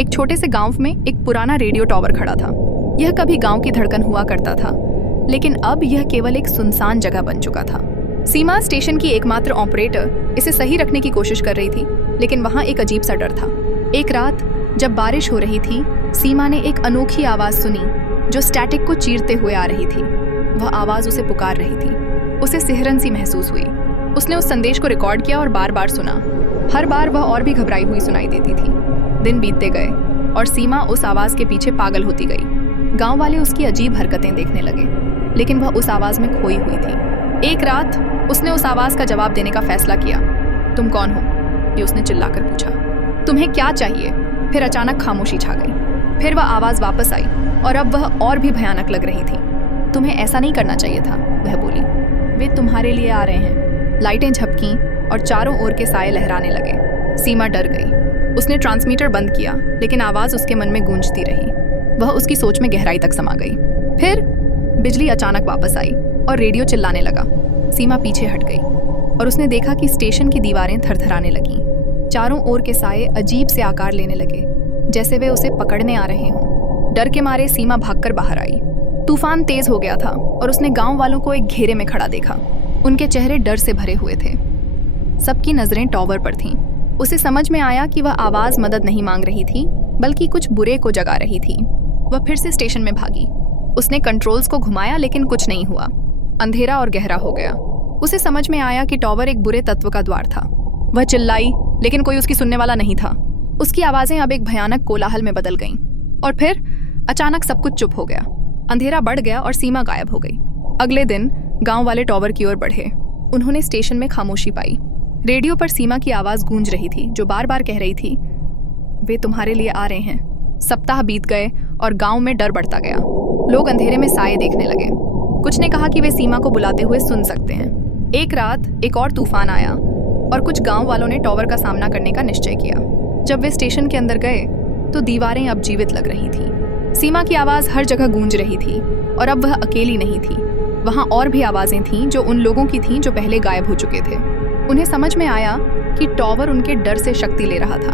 एक छोटे से गांव में एक पुराना रेडियो टावर खड़ा था। यह कभी गांव की धड़कन हुआ करता था, लेकिन अब यह केवल एक सुनसान जगह बन चुका था। सीमा स्टेशन की एकमात्र ऑपरेटर इसे सही रखने की कोशिश कर रही थी, लेकिन वहां एक अजीब सा डर था। एक रात जब बारिश हो रही थी, सीमा ने एक अनोखी आवाज सुनी जो स्टैटिक को चीरते हुए आ रही थी। वह आवाज उसे पुकार रही थी। उसे सिहरन सी महसूस हुई। उसने उस संदेश को रिकॉर्ड किया और बार बार सुना। हर बार वह और भी घबराई हुई सुनाई देती थी। दिन बीतते गए और सीमा उस आवाज के पीछे पागल होती गई। गांव वाले उसकी अजीब हरकतें देखने लगे, लेकिन वह उस आवाज में खोई हुई थी। एक रात उसने उस आवाज का जवाब देने का फैसला किया। तुम कौन हो? ये उसने चिल्लाकर पूछा। तुम्हें क्या चाहिए? फिर अचानक खामोशी छा गई। फिर वह आवाज वापस आई और अब वह और भी भयानक लग रही थी। तुम्हें ऐसा नहीं करना चाहिए था, वह बोली। वे तुम्हारे लिए आ रहे हैं। लाइटें झपकीं और चारों ओर के साए लहराने लगे। सीमा डर गई। उसने ट्रांसमीटर बंद किया, लेकिन आवाज उसके मन में गूंजती रही। वह उसकी सोच में गहराई तक समा गई। फिर बिजली अचानक वापस आई और रेडियो चिल्लाने लगा। सीमा पीछे हट गई और उसने देखा कि स्टेशन की दीवारें थरथराने लगीं। चारों ओर के साए अजीब से आकार लेने लगे, जैसे वे उसे पकड़ने आ रहे हों। डर के मारे सीमा भागकर बाहर आई। तूफान तेज हो गया था और उसने गांव वालों को एक घेरे में खड़ा देखा। उनके चेहरे डर से भरे हुए थे। सबकी नजरें टॉवर पर थीं। उसे समझ में आया कि वह आवाज मदद नहीं मांग रही थी, बल्कि कुछ बुरे को जगा रही थी। वह फिर से स्टेशन में भागी। उसने कंट्रोल्स को घुमाया, लेकिन कुछ नहीं हुआ। अंधेरा और गहरा हो गया। उसे समझ में आया कि टॉवर एक बुरे तत्व का द्वार था। वह चिल्लाई, लेकिन कोई उसकी सुनने वाला नहीं था। उसकी आवाजें अब एक भयानक कोलाहल में बदल गईं। और फिर अचानक सब कुछ चुप हो गया। अंधेरा बढ़ गया और सीमा गायब हो गई। अगले दिन गांव वाले टॉवर की ओर बढ़े। उन्होंने स्टेशन में खामोशी पाई। रेडियो पर सीमा की आवाज गूंज रही थी, जो बार बार कह रही थी, वे तुम्हारे लिए आ रहे हैं। सप्ताह बीत गए और गांव में डर बढ़ता गया। लोग अंधेरे में साए देखने लगे। कुछ ने कहा कि वे सीमा को बुलाते हुए सुन सकते हैं। एक रात एक और तूफान आया और कुछ गांव वालों ने टॉवर का सामना करने का निश्चय किया। जब वे स्टेशन के अंदर गए तो दीवारें अब जीवित लग रही थी। सीमा की आवाज हर जगह गूंज रही थी और अब वह अकेली नहीं थी। वहां और भी आवाजें थीं जो उन लोगों की थीं जो पहले गायब हो चुके थे। उन्हें समझ में आया कि टॉवर उनके डर से शक्ति ले रहा था।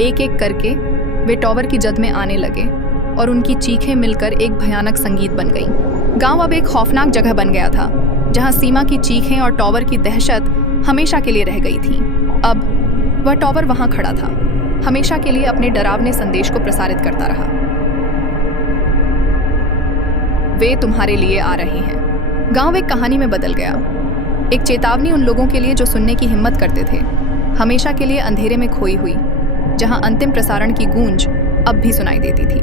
एक एक करके वे टॉवर की जद में आने लगे और उनकी चीखें मिलकर एक भयानक संगीत बन गईं। गांव अब एक खौफनाक जगह बन गया था, जहां सीमा की चीखें और टॉवर की दहशत हमेशा के लिए रह गई थी। अब वह टॉवर वहां खड़ा था, हमेशा के लिए अपने डरावने संदेश को प्रसारित करता रहा। वे तुम्हारे लिए आ रहे हैं। गांव एक कहानी में बदल गया। एक चेतावनी उन लोगों के लिए जो सुनने की हिम्मत करते थे, हमेशा के लिए अंधेरे में खोई हुई, जहां अंतिम प्रसारण की गूंज अब भी सुनाई देती थी।